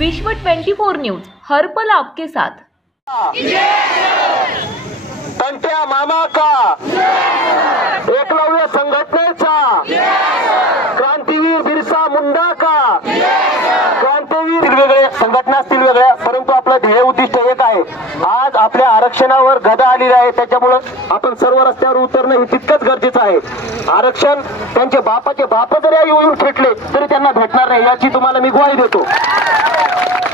विश्व 24 न्यूज हर पल आपके साथ। तंट्या मामा का एकलव्य संघटनेचा क्रांतीवीर बिरसा मुंडा का क्रांतीवीर वेगवेगळे संघटना असतील वेगळ्या, परंतु आपलं ध्येय उद्दिष्ट एक आहे। आज आपल्या आरक्षणावर गदा आलेली आहे, त्याच्यामुळे आपण सर्व रस्त्यावर उतरणं हे तितकंच गरजेचं आहे। आरक्षण त्यांचे बापाचे बाप जरी येऊन फेटले तरी त्यांना भेटणार नाही, याची तुम्हाला मी ग्वाही देतो।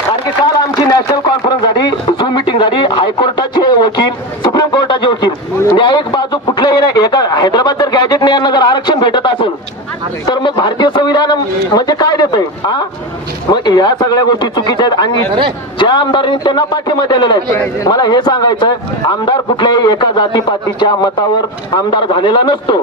कारण की काल आमची नॅशनल कॉन्फरन्स झाली, झूम मीटिंग झाली, हायकोर्टाचे वकील, सुप्रीम कोर्टाचे वकील, न्यायिक बाजू कुठल्याही एका हैदराबाद जर गॅजेटने यांना जर आरक्षण भेटत असेल तर मग भारतीय संविधान म्हणजे काय देतंय? मग या सगळ्या गोष्टी चुकीच्या आहेत आणि ज्या आमदारांनी त्यांना पाठिंबा दिलेला आहे, मला हे सांगायचं, आमदार कुठल्याही एका जातीपातीच्या मतावर आमदार झालेला नसतो,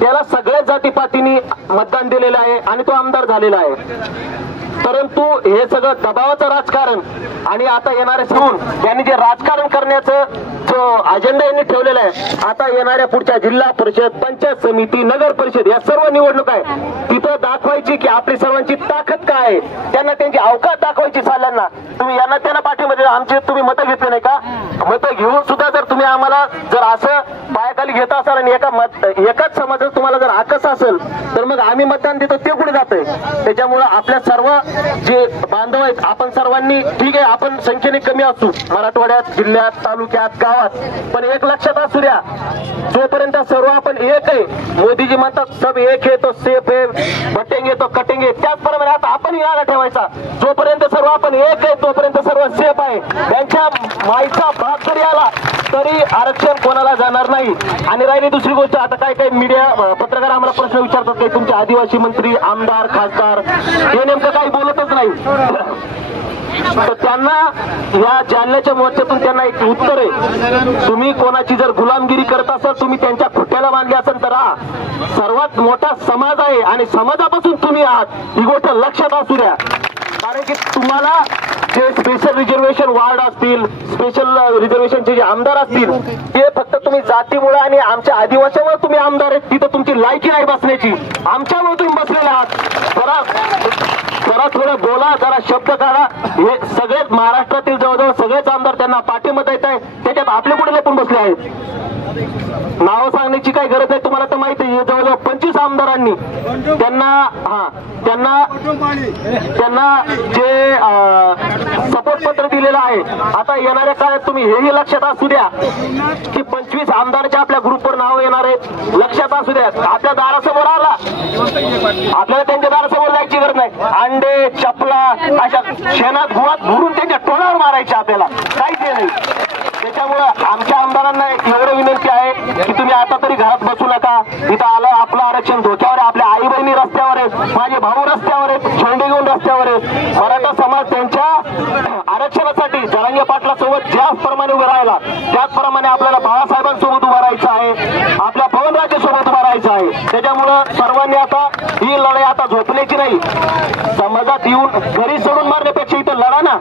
त्याला सगळ्याच जातीपातींनी मतदान दिलेलं आहे आणि तो आमदार झालेला आहे। परंतु हे सगळं दबावाचं राजकारण आणि आता येणारे सण यांनी जे राजकारण करण्याचं जो अजेंडा यांनी ठेवलेला आहे, आता येणाऱ्या पुढच्या जिल्हा परिषद, पंचायत समिती, नगर परिषद या सर्व निवडणूक आहे, तिथं दाखवायची की आपली सर्वांची ताकद काय आहे, त्यांना त्यांची अवकाश दाखवायची साल्यांना। तुम्ही यांना त्यांना पाठीमध्ये आमचे तुम्ही मतं घेतले नाही का? मतं घेऊन सुद्धा जर तुम्ही आम्हाला जर असं पायाखाली घेत असाल आणि एकाच समाजात तुम्हाला जर आकस असेल तर मग आम्ही मतदान देतो ते कुठे जातंय? त्याच्यामुळे आपल्या सर्व जे बांधव आहेत आपण सर्वांनी, ठीक आहे आपण संख्येने कमी असू मराठवाड्यात, जिल्ह्यात, तालुक्यात, गावात, पण एक लक्षात असू द्या, जोपर्यंत सर्व आपण एक आहे, मोदीजी म्हणतात सब एक है तो सेफ है, बटेंगे तो कटेंगे, त्याचप्रमाणे आता आपण याला ठेवायचा, जोपर्यंत सर्व आपण एक आहे तोपर्यंत सर्व सेफ आहे। त्यांच्या माईचा भाग जरी आला तरी आरक्षण कोणाला जाणार नाही। आणि राहिली दुसरी गोष्ट, आता काय काय मीडिया पत्रकार आम्हाला प्रश्न विचारतात की तुमचे आदिवासी मंत्री, आमदार, खासदार हे नेमकं काही बोलतच नाही, तर त्यांना या जालन्याच्या मोर्चातून त्यांना एक उत्तर आहे, तुम्ही कोणाची जर गुलामगिरी करत असाल, तुम्ही त्यांच्या खुट्याला बांधली असेल तर सर्वात मोठा समाज आहे आणि समाजापासून तुम्ही आहात, ही गोष्ट लक्षात असू द्या। कारण की तुम्हाला जे स्पेशल रिझर्वेशन वार्ड असतील, स्पेशल रिझर्वेशनचे जे आमदार असतील, ते फक्त तुम्ही जातीमुळे आणि आमच्या आदिवासीमुळे तुम्ही आमदार आहेत, तिथं तुमची लायकी नाही बसण्याची, आमच्यामुळे तुम्ही बसलेले आहात। जरा थोडं बोला, जरा शब्द काढा। हे सगळेच महाराष्ट्रातील जवळजवळ सगळेच आमदार त्यांना पाठिंबा देत आहे, त्याच्यात आपले कुठे लपून बसले आहेत? नाव सांगण्याची काही गरज नाही, तुम्हाला तर माहिती आहे जवळजवळ 25 आमदारांनी त्यांना जे सपोर्ट पत्र दिलेलं आहे। आता येणाऱ्या काळात तुम्ही हेही लक्षात असू द्या की 25 आमदारांच्या आपल्या ग्रुपवर नाव येणार आहेत, लक्षात असू द्या। आपल्या दारासमोर आला, आपल्याला त्यांच्या दारासमोर जायची गरज नाही, अंडे, चपला अशा शेणात गुवात भरून त्यांच्या टोळावर मारायचे, आपल्याला काहीच नाही। त्याच्यामुळं आमच्या आमदारांना एवढं विनंती आहे की तुम्ही आता तरी घरात बसू नका, इथं आलं आपलं आरक्षण धोक्यावर आहे, आपल्या आई बहिणी रस्त्यावर आहेत, माझे भाऊ रस्त्यावर आहेत, झेंडे घेऊन रस्त्यावर आहेत। मराठा समाज त्यांच्या आरक्षणासाठी जरांगे पाटला सोबत ज्याप्रमाणे उभं राहिला, त्याचप्रमाणे आपल्याला बाळासाहेबांसोबत उभं राहायचं आहे, आपल्या पवनराजे सोबत उभं राहायचं आहे। त्याच्यामुळं सर्वांनी आता ही लढाई आता झोपण्याची नाही, समाजात येऊन घरी सोडून मारण्यापेक्षा इथं लढा ना,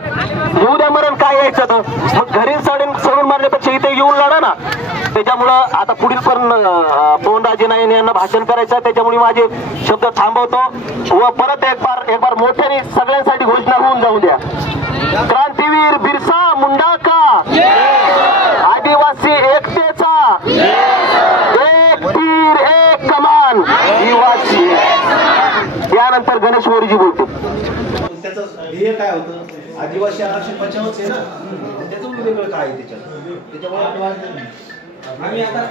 येऊ द्या मरण काय यायचं तर, मग घरी सोडून मारण्यापेक्षा इथे येऊन लढा ना। त्याच्यामुळं आता पुढील पण पवनराजे नाईक यांना भाषण करायचं आहे, त्याच्यामुळे माझे शब्द थांबवतो व परत एक बार मोठ्याने सगळ्यांसाठी घोषणा होऊन जाऊ द्या। क्रांतीवीर बिरसा मुंडा का, आदिवासी एकतेचा, एक तीर एक कमान, निवासी। यानंतर गणेश मोरीजी बोलतो। त्याचं ध्येय काय होतं? आदिवासी आरक्षण बचावच आहे ना, त्याचं वेगळं काय आहे त्याच्यामुळे आम्ही आता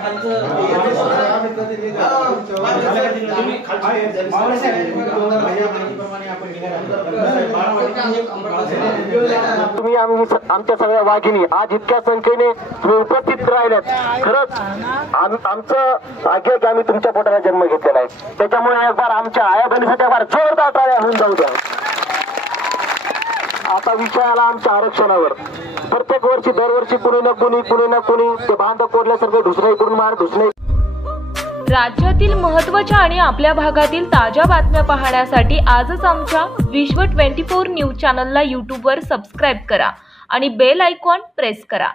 तुम्ही आमच्या सगळ्या वाघिणी आज इतक्या संख्येने उपस्थित राहिल्यात, खरंच आमचं भाग्य की आम्ही तुमच्या पोटाला जन्म घेतलेला आहे। त्याच्यामुळे एक बार आमच्या आया बहिणीसाठी एक बार जोरदार टाळ्या होऊन जाऊ द्या। आता विषय आला आमच्या आरक्षणावर। प्रत्येक वर्षी दरवर्षी कुणी ना कुणी ते बांध कोरल्यासारखं ढुसणे करून मार ढुसणे। राज्यातील महत्त्वाच्या आणि आपल्या भागातील ताज्या बातम्या पाहण्यासाठी आजच आमच्या विश्व 24 न्यूज चॅनलला यूट्यूबवर सबस्क्राईब करा आणि बेल आयकॉन प्रेस करा।